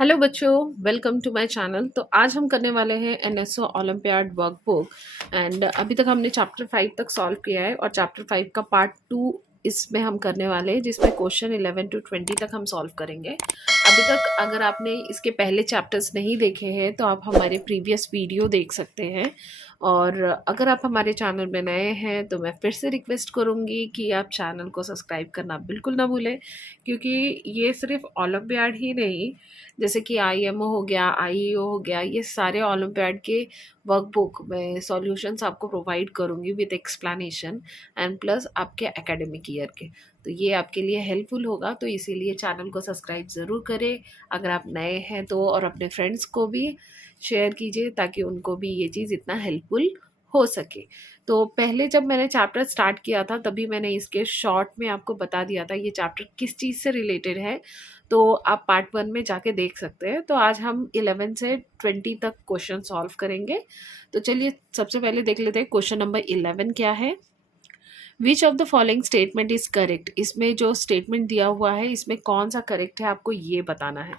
Hello बच्चों, welcome to my channel. तो आज हम करने वाले हैं एनएसओ ओलंपियाड वर्कबुक। एंड अभी तक हमने चैप्टर 5 तक सॉल्व किया है और चैप्टर 5 का पार्ट 2 इसमें हम करने वाले हैं, जिसमें क्वेश्चन 11 टू 20 तक हम सॉल्व करेंगे। अभी तक अगर आपने इसके पहले चैप्टर्स नहीं देखे हैं तो आप हमारे प्रीवियस वीडियो देख सकते हैं। और अगर आप हमारे चैनल में नए हैं तो मैं फिर से रिक्वेस्ट करूँगी कि आप चैनल को सब्सक्राइब करना बिल्कुल ना भूलें, क्योंकि ये सिर्फ ओलंपियाड ही नहीं, जैसे कि आईएमओ हो गया, आईईओ हो गया, ये सारे ओलंपियाड के वर्कबुक में सॉल्यूशंस आपको प्रोवाइड करूँगी विद एक्सप्लेनेशन एंड प्लस आपके एकेडमिक ईयर के। तो ये आपके लिए हेल्पफुल होगा, तो इसीलिए चैनल को सब्सक्राइब ज़रूर करें अगर आप नए हैं तो, और अपने फ्रेंड्स को भी शेयर कीजिए ताकि उनको भी ये चीज़ इतना हेल्पफुल हो सके। तो पहले जब मैंने चैप्टर स्टार्ट किया था तभी मैंने इसके शॉर्ट में आपको बता दिया था ये चैप्टर किस चीज़ से रिलेटेड है, तो आप पार्ट 1 में जाके देख सकते हैं। तो आज हम 11 से 20 तक क्वेश्चन सॉल्व करेंगे। तो चलिए सबसे पहले देख लेते हैं क्वेश्चन नंबर 11 क्या है। Which of the following statement is correct. इसमें जो स्टेटमेंट दिया हुआ है इसमें कौन सा करेक्ट है आपको ये बताना है।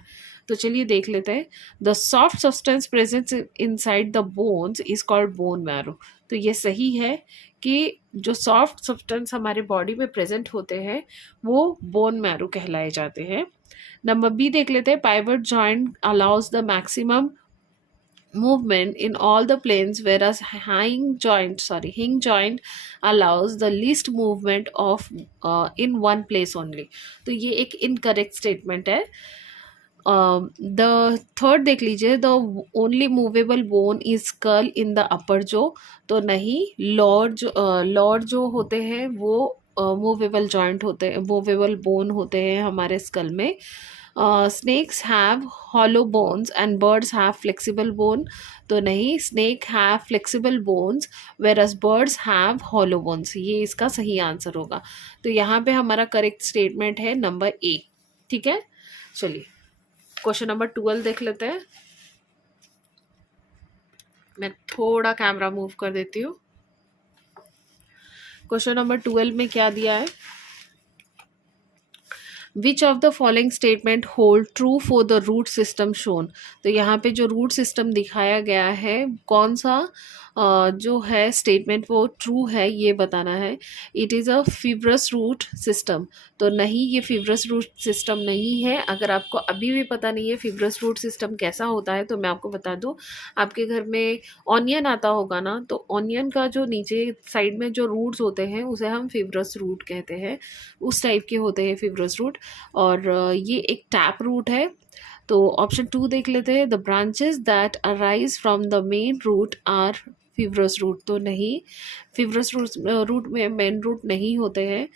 तो चलिए देख लेते हैं। The soft substance present inside the bones is called bone marrow. तो ये सही है कि जो सॉफ्ट सब्सटेंस हमारे बॉडी में प्रेजेंट होते हैं वो बोन मैरो कहलाए जाते हैं। नंबर बी देख लेते हैं। Pivot joint allows the maximum movement in all the planes, whereas hinge joint allows the least movement of in one place only। तो ये एक इनकरेक्ट स्टेटमेंट है। द थर्ड देख लीजिए। The only movable bone is skull in the upper jaw. तो नहीं, लॉर जो होते हैं वो मूवेबल जॉइंट होते हैं, मूवेबल बोन होते हैं हमारे स्कल में। Snakes have hollow bones and birds have flexible bone. तो नहीं, snake have flexible bones whereas birds have hollow bones. ये इसका सही आंसर होगा। तो यहाँ पे हमारा करेक्ट स्टेटमेंट है नंबर ए। ठीक है, चलिए क्वेश्चन नंबर 12 देख लेते हैं। मैं थोड़ा कैमरा मूव कर देती हूँ। क्वेश्चन नंबर 12 में क्या दिया है। Which of the following statement hold true for the root system shown. तो यहाँ पे जो रूट सिस्टम दिखाया गया है कौन सा जो है स्टेटमेंट वो ट्रू है ये बताना है। It is a fibrous root system. तो नहीं, ये फिब्रस रूट सिस्टम नहीं है। अगर आपको अभी भी पता नहीं है फिब्रस रूट सिस्टम कैसा होता है तो मैं आपको बता दूं। आपके घर में ऑनियन आता होगा ना, तो ऑनियन का जो नीचे साइड में जो रूट्स होते हैं उसे हम फिब्रस रूट कहते हैं। उस टाइप के होते हैं फिब्रस रूट। और ये एक टैप रूट है। तो ऑप्शन 2 देख लेते हैं। The branches that arise from the main root are fibrous root. तो नहीं, फिब्रस रूट में मेन रूट नहीं होते हैं।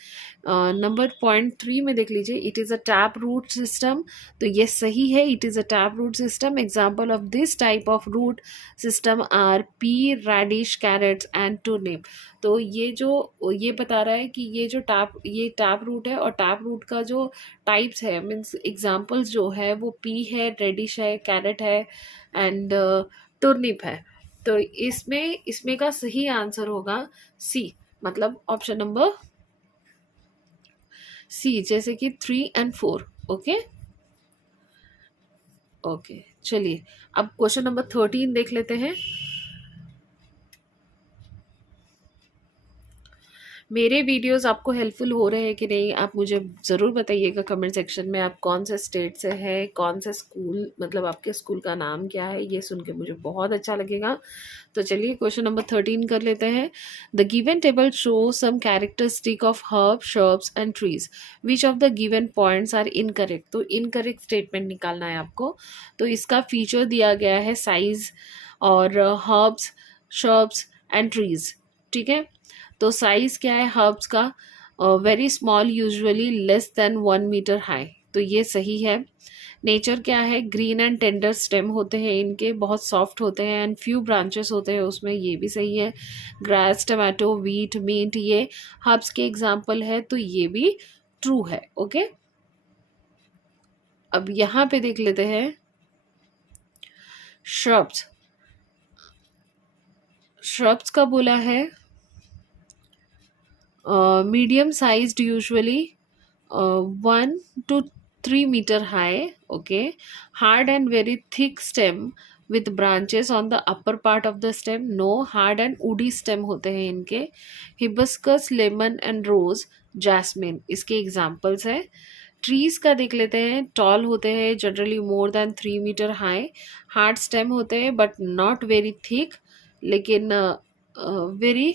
नंबर पॉइंट 3 में देख लीजिए। It is a tap root system. तो ये सही है, it is a tap root system. Example of this type of root system are pea, radish, carrots and turnip. तो ये बता रहा है कि ये टैप रूट है, और टैप रूट का जो टाइप्स है मीन्स एग्जाम्पल्स जो है वो पी है, रेडिश है, कैरेट है एंड टर्निप है। तो इसमें का सही आंसर होगा सी, मतलब ऑप्शन नंबर सी, जैसे कि 3 एंड 4। ओके ओके, चलिए अब क्वेश्चन नंबर 13 देख लेते हैं। मेरे वीडियोस आपको हेल्पफुल हो रहे हैं कि नहीं, आप मुझे ज़रूर बताइएगा कमेंट सेक्शन में। आप कौन से स्टेट से हैं, कौन से स्कूल, मतलब आपके स्कूल का नाम क्या है, ये सुन के मुझे बहुत अच्छा लगेगा। तो चलिए क्वेश्चन नंबर 13 कर लेते हैं। The given table show some characteristic of herb, shrubs and trees. Which of the given points are incorrect. तो इनकरेक्ट स्टेटमेंट निकालना है आपको। तो इसका फीचर दिया गया है साइज और हर्ब्स, श्रब्स एंड ट्रीज। ठीक है, तो साइज क्या है हर्ब्स का, very small, usually less than 1 metre high. तो ये सही है। नेचर क्या है, ग्रीन एंड टेंडर स्टेम होते हैं इनके, बहुत सॉफ्ट होते हैं एंड फ्यू ब्रांचेस होते हैं उसमें, ये भी सही है। ग्रास, टमाटो, वीट, मीट ये हर्ब्स के एग्जाम्पल है, तो ये भी ट्रू है। ओके, अब यहाँ पे देख लेते हैं श्रब्स। श्रब्स का बोला है medium sized, usually 1 to 3 meter high. Okay. Hard and very thick stem with branches on the upper part of the stem. No, hard and woody stem होते हैं इनके. Hibiscus, lemon and rose, jasmine इसके examples है. Trees का देख लेते हैं. Tall होते हैं, generally more than 3 metre high. Hard stem होते हैं बट नॉट वेरी थिक, लेकिन वेरी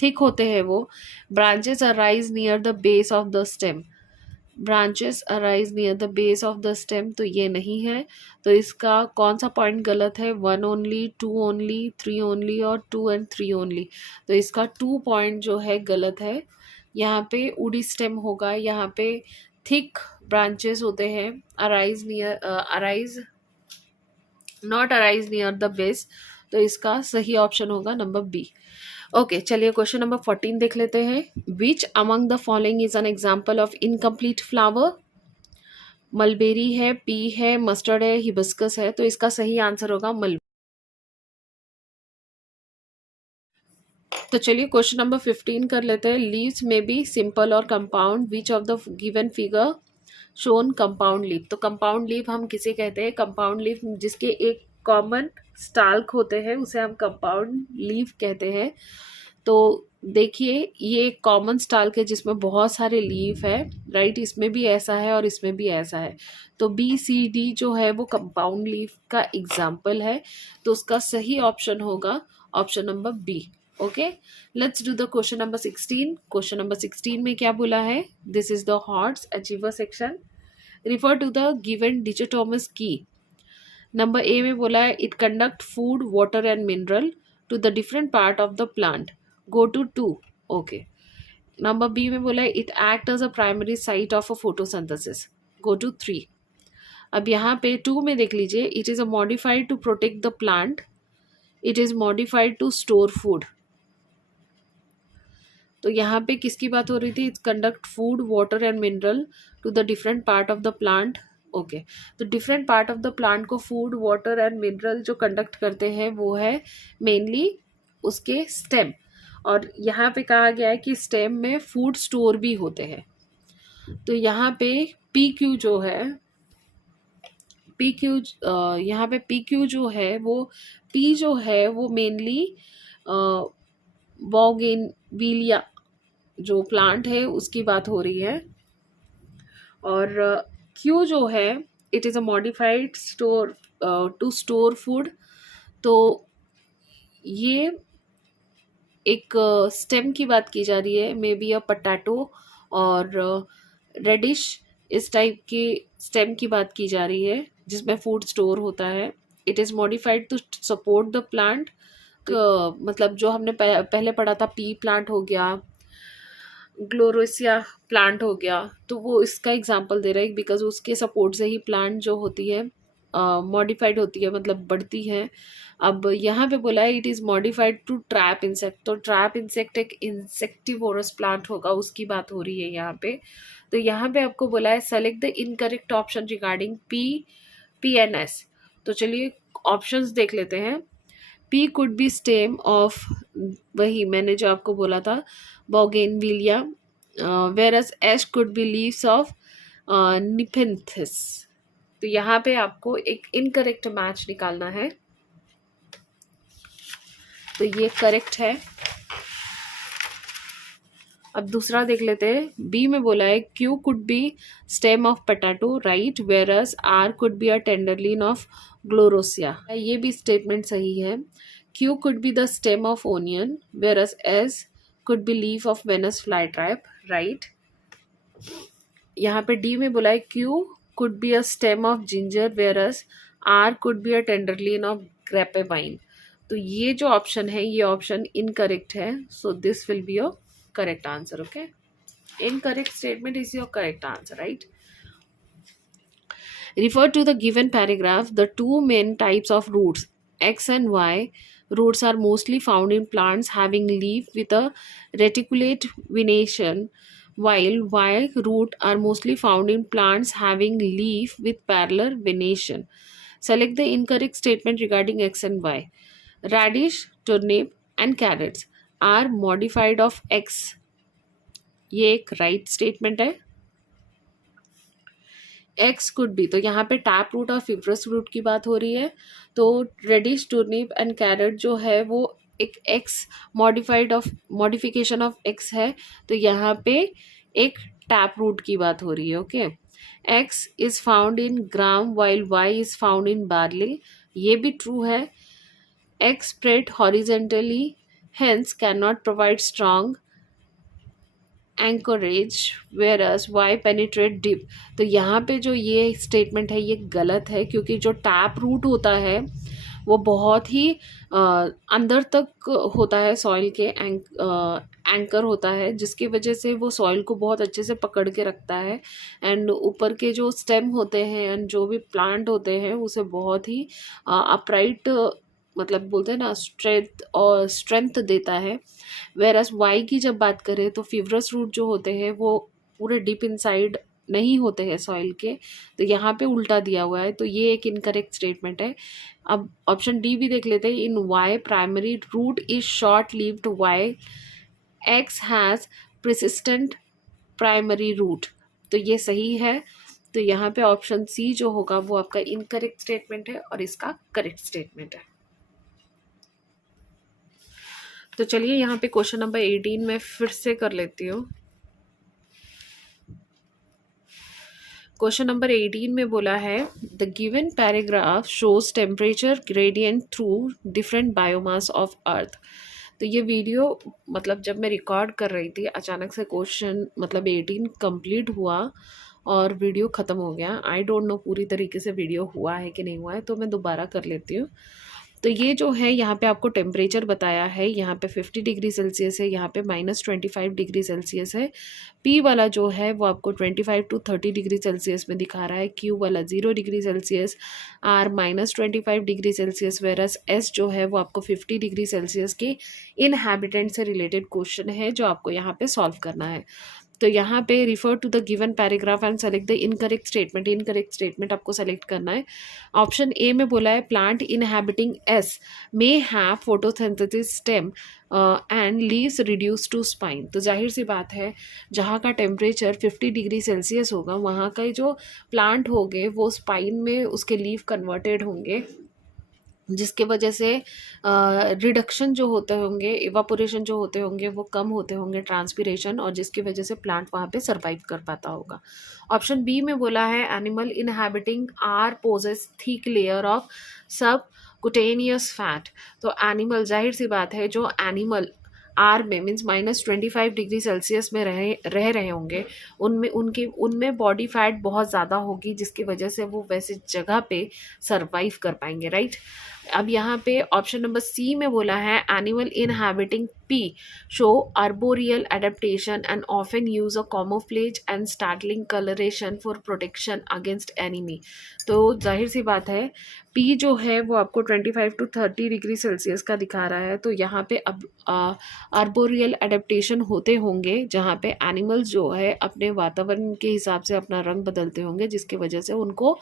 थिक होते हैं वो. Branches arise near the base of the stem. Branches arise near the base of the stem, तो ये नहीं है. तो इसका कौन सा पॉइंट गलत है? 1 ओनली, 2 ओनली, 3 ओनली और 2 एंड 3 ओनली. तो इसका 2 पॉइंट जो है गलत है. यहाँ पे वुडी स्टेम होगा, यहाँ पे थिक ब्रांचेस होते हैं. Arise near, arise not arise near the base. तो इसका सही ऑप्शन होगा नंबर बी. ओके, चलिए क्वेश्चन नंबर 14 देख लेते हैं. Which among the following is an example of incomplete flower? Mulberry है, पी है, मस्टर्ड है, हिबिस्कस है. तो इसका सही आंसर होगा मल. तो चलिए क्वेश्चन नंबर 15 कर लेते हैं. लीव्स में बी सिंपल और compound. Which of the given figure shown compound leaf? तो कंपाउंड लीफ हम किसे कहते हैं? कंपाउंड लीफ जिसके एक कॉमन स्टाल्क होते हैं उसे हम कंपाउंड लीफ कहते हैं. तो देखिए, ये एक कॉमन स्टाल्क है जिसमें बहुत सारे लीफ है, राइट. इसमें भी ऐसा है और इसमें भी ऐसा है. तो बी सी डी जो है वो कंपाउंड लीफ का एग्जाम्पल है. तो उसका सही ऑप्शन होगा option number B. Okay, let's do the question number 16. Question number 16 में क्या बोला है? This is the HOTS achiever section. Refer to the given dichotomous key. Number A में बोला है it conduct food, water and mineral to the different part of the plant. Go to 2. Okay. Number B में बोला है it act as a primary site of a photosynthesis. Go to 3. अब यहाँ पे 2 में देख लीजिए, it is a modified to protect the plant. It is modified to store food. तो यहाँ पे किसकी बात हो रही थी? It's conduct food, water and mineral to the different part of the plant. Okay, तो different part of the plant को फूड, वाटर एंड मिनरल जो कंडक्ट करते हैं वो है मेनली उसके स्टेम. और यहाँ पे कहा गया है कि स्टेम में फूड स्टोर भी होते हैं. तो यहाँ पे पी क्यू जो है, पी क्यू, यहाँ पे पी क्यू जो है वो, पी जो है वो मेनली बोगेनविलिया जो प्लांट है उसकी बात हो रही है. और क्यू जो है it is a modified store to store food. तो ये एक स्टेम की बात की जा रही है, मे बी अ पटाटो और रेडिश, इस टाइप की स्टेम की बात की जा रही है जिसमें फूड स्टोर होता है. It is modified to support the plant. मतलब जो हमने पहले पढ़ा था, पी प्लांट हो गया, ग्लोरोसिया प्लांट हो गया, तो वो इसका एग्जांपल दे रहा है बिकॉज उसके सपोर्ट से ही प्लांट जो होती है मॉडिफाइड होती है, मतलब बढ़ती है. अब यहाँ पे बोला है it is modified to trap insect. तो ट्रैप इंसेक्ट एक इंसेक्टिवोरस प्लांट होगा, उसकी बात हो रही है यहाँ पे. तो यहाँ पे आपको बोला है select the incorrect option regarding P, P N S. तो चलिए ऑप्शंस देख लेते हैं. P could be stem of, वही मैंने जो आपको बोला था, bougainvillea. whereas S could be leaves of nepenthes. तो यहाँ पे आपको एक इनकरेक्ट मैच निकालना है. तो ये करेक्ट है. अब दूसरा देख लेते हैं. बी में बोला है Q could be stem of potato, right, whereas R could be a tendril of gloriosa. ये भी स्टेटमेंट सही है. Q could be the stem of onion, whereas S could be leaf of Venus fly trap, right. यहाँ पे D में बोला है Q could be a stem of ginger, whereas R could be a tendril of grapevine. तो ये जो option है ये ऑप्शन इनकरेक्ट है. So this will be your correct answer. Okay, incorrect statement is your correct answer, right? Refer to the given paragraph. The two main types of roots, X and Y roots, are mostly found in plants having leaf with a reticulate venation, while Y root are mostly found in plants having leaf with parallel venation. Select the incorrect statement regarding X and Y. Radish, turnip and carrots are modified of X. ये एक right statement है. X could be, तो यहाँ पे tap root और fibrous root की बात हो रही है। तो रेडिश, टूर्निप एंड कैरेट जो है वो एक एक्स मॉडिफिकेशन ऑफ एक्स है, तो यहाँ पे एक टैप रूट की बात हो रही है। Okay, X is found in gram while Y is found in barley, ये भी ट्रू है। X spread horizontally hence cannot provide strong anchorage versus Y penetrate deep, तो यहाँ पे जो ये स्टेटमेंट है ये गलत है, क्योंकि जो टैप रूट होता है वो बहुत ही अंदर तक होता है, सॉइल के एंकर होता है, जिसकी वजह से वो सॉइल को बहुत अच्छे से पकड़ के रखता है। एंड ऊपर के जो स्टेम होते हैं एंड जो भी प्लांट होते हैं उसे बहुत ही अपराइट, मतलब बोलते हैं ना, स्ट्रेंथ देता है। वेरस वाई की जब बात करें तो फीवरस रूट जो होते हैं वो पूरे डीप इनसाइड नहीं होते हैं सॉइल के, तो यहाँ पे उल्टा दिया हुआ है, तो ये एक इनकरेक्ट स्टेटमेंट है। अब ऑप्शन डी भी देख लेते हैं। In Y primary root is short lived Y X has persistent primary root, तो ये सही है। तो यहाँ पे ऑप्शन सी जो होगा वो आपका इनकरेक्ट स्टेटमेंट है और इसका करेक्ट स्टेटमेंट है। तो चलिए यहाँ पे क्वेश्चन नंबर 18 में फिर से कर लेती हूँ। क्वेश्चन नंबर 18 में बोला है the given paragraph shows temperature gradient through different biomass of earth. तो ये वीडियो मतलब जब मैं रिकॉर्ड कर रही थी अचानक से क्वेश्चन मतलब 18 कंप्लीट हुआ और वीडियो ख़त्म हो गया। आई डोंट नो पूरी तरीके से वीडियो हुआ है कि नहीं हुआ है, तो मैं दोबारा कर लेती हूँ। तो ये जो है यहाँ पे आपको टेम्परेचर बताया है, यहाँ पे 50 डिग्री सेल्सियस है, यहाँ पे -25 डिग्री सेल्सियस है। पी वाला जो है वो आपको 25 टू 30 डिग्री सेल्सियस में दिखा रहा है, क्यू वाला 0 degree Celsius, R -25 degree Celsius, versus S जो है वो आपको 50 डिग्री सेल्सियस के इनहैबिटेंट से रिलेटेड क्वेश्चन है जो आपको यहाँ पे सॉल्व करना है। तो यहाँ पे refer to the given paragraph and select the incorrect statement. Incorrect statement आपको सेलेक्ट करना है। ऑप्शन ए में बोला है plant inhabiting S may have photosynthesis stem and leaves reduce to spine, तो जाहिर सी बात है जहाँ का टेम्परेचर 50 डिग्री सेल्सियस होगा वहाँ का जो प्लांट होंगे वो स्पाइन में उसके लीव कन्वर्टेड होंगे, जिसके वजह से रिडक्शन जो होते होंगे, इवापोरेशन जो होते होंगे वो कम होते होंगे, ट्रांसपिरेशन, और जिसकी वजह से प्लांट वहाँ पे सरवाइव कर पाता होगा। ऑप्शन बी में बोला है animal inhabiting R possess thick layer of subcutaneous fat, तो एनिमल जाहिर सी बात है जो एनिमल आर में मीन्स -25 डिग्री सेल्सियस में रह रहे होंगे उनमें बॉडी फैट बहुत ज़्यादा होगी, जिसकी वजह से वो वैसे जगह पे सरवाइव कर पाएंगे, राइट। अब यहाँ पे ऑप्शन नंबर सी में बोला है animal inhabiting P show arboreal adaptation and often use a camouflage and startling coloration for protection against enemy, तो जाहिर सी बात है पी जो है वो आपको 25 टू 30 डिग्री सेल्सियस का दिखा रहा है, तो यहाँ पे अब आर्बोरियल एडेप्टेशन होते होंगे जहाँ पे एनिमल्स जो है अपने वातावरण के हिसाब से अपना रंग बदलते होंगे, जिसकी वजह से उनको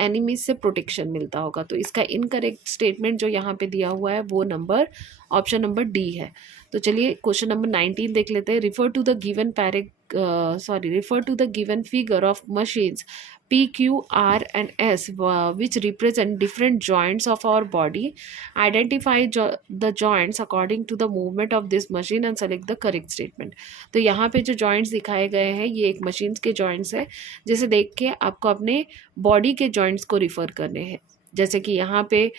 एनिमीज से प्रोटेक्शन मिलता होगा। तो इसका इनकरेक्ट स्टेटमेंट जो यहाँ पे दिया हुआ है वो ऑप्शन नंबर डी है। तो चलिए क्वेश्चन नंबर 19 देख लेते हैं। Refer to the given figure of machines P, Q, R and S which represent different joints of our body. Identify the joints according to the movement of this machine and select the correct statement. तो यहाँ पे जो joints दिखाए गए हैं ये एक machines के joints है, जिसे देख के आपको अपने body के joints को refer करने हैं। जैसे कि यहाँ पे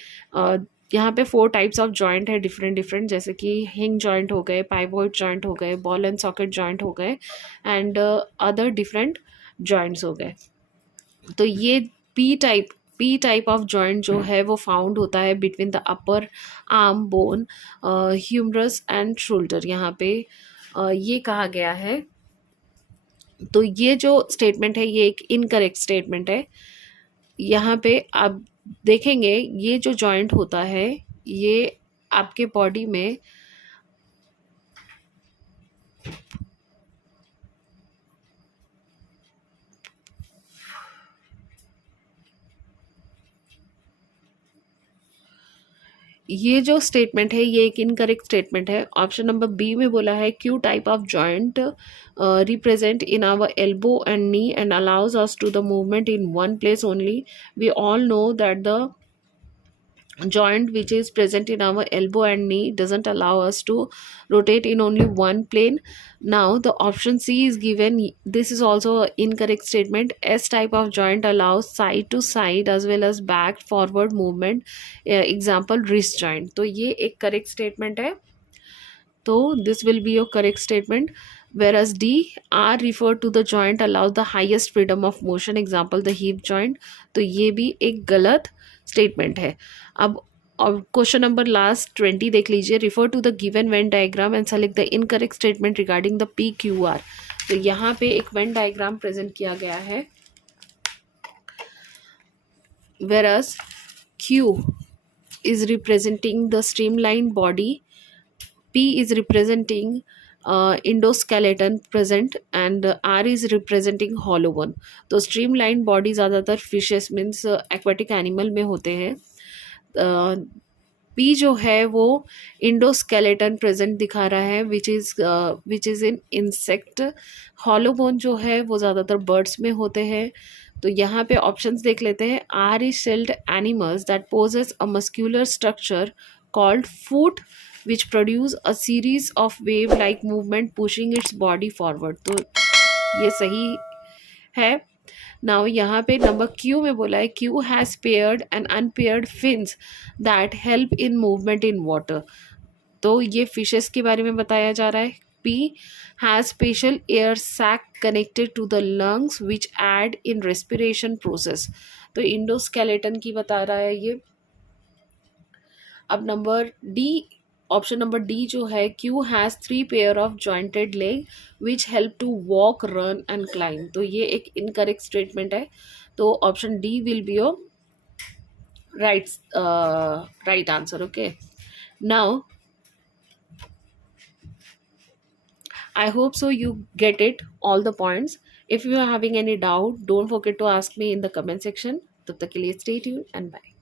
4 टाइप्स ऑफ जॉइंट है डिफरेंट, जैसे कि हिंग जॉइंट हो गए, पाइवोट जॉइंट हो गए, बॉल एंड सॉकेट जॉइंट हो गए एंड अदर डिफरेंट जॉइंट्स हो गए। तो ये पी टाइप ऑफ जॉइंट जो है वो फाउंड होता है between the upper arm bone, humerus and shoulder, यहाँ पे ये कहा गया है। तो ये जो स्टेटमेंट है ये एक इनकरेक्ट स्टेटमेंट है। यहाँ पे आप देखेंगे ये जो जॉइंट होता है ये आपके बॉडी में ये जो स्टेटमेंट है ये एक इनकरेक्ट स्टेटमेंट है। ऑप्शन नंबर बी में बोला है Q type of joint represent in our elbow and knee and allows us to the movement in one place only. We all know that the joint which is present in our elbow and knee doesn't allow us to rotate in only one plane. Now the option C is given. This is also an incorrect statement. S type of joint allows side to side as well as back forward movement. Example wrist joint. तो ये एक correct statement है, तो this will be your correct statement. Whereas D, R refer to the joint allows the highest freedom of motion, example the hip joint. तो ये भी एक गलत statement है. अब क्वेश्चन नंबर लास्ट 20 देख लीजिए. Refer to the given Venn diagram and select the incorrect statement regarding the PQR. तो यहाँ पे एक वेन डायग्राम प्रेजेंट किया गया है. Whereas Q is representing the streamlined body, P is representing endoskeleton present and R is representing hollow bone. तो streamlined body ज़्यादातर fishes means aquatic animal में होते हैं. पी जो है वो इंडोस्केलेटन प्रेजेंट दिखा रहा है which is in insect. Hollow bone जो है वो ज़्यादातर बर्ड्स में होते हैं. तो यहाँ पे ऑप्शंस देख लेते हैं. R is shelled animals that possess a muscular structure called foot which produce a series of wave like movement pushing its body forward. तो ये सही है. नाउ यहाँ पे नंबर क्यू में बोला है Q has paired and unpaired fins that help in movement in water. तो ये फिशेस के बारे में बताया जा रहा है. P has special air sac connected to the lungs which aid in respiration process. तो इंडोस्केलेटन की बता रहा है ये. अब number D, option number D जो है Q has 3 pair of jointed leg which help to walk run and climb. तो ये एक इनकरेक्ट स्टेटमेंट है. तो option D will be your right answer. Okay, now I hope so you get it all the points. If you are having any doubt, don't forget to ask me in the comment section. तब तक के लिए stay tuned and bye.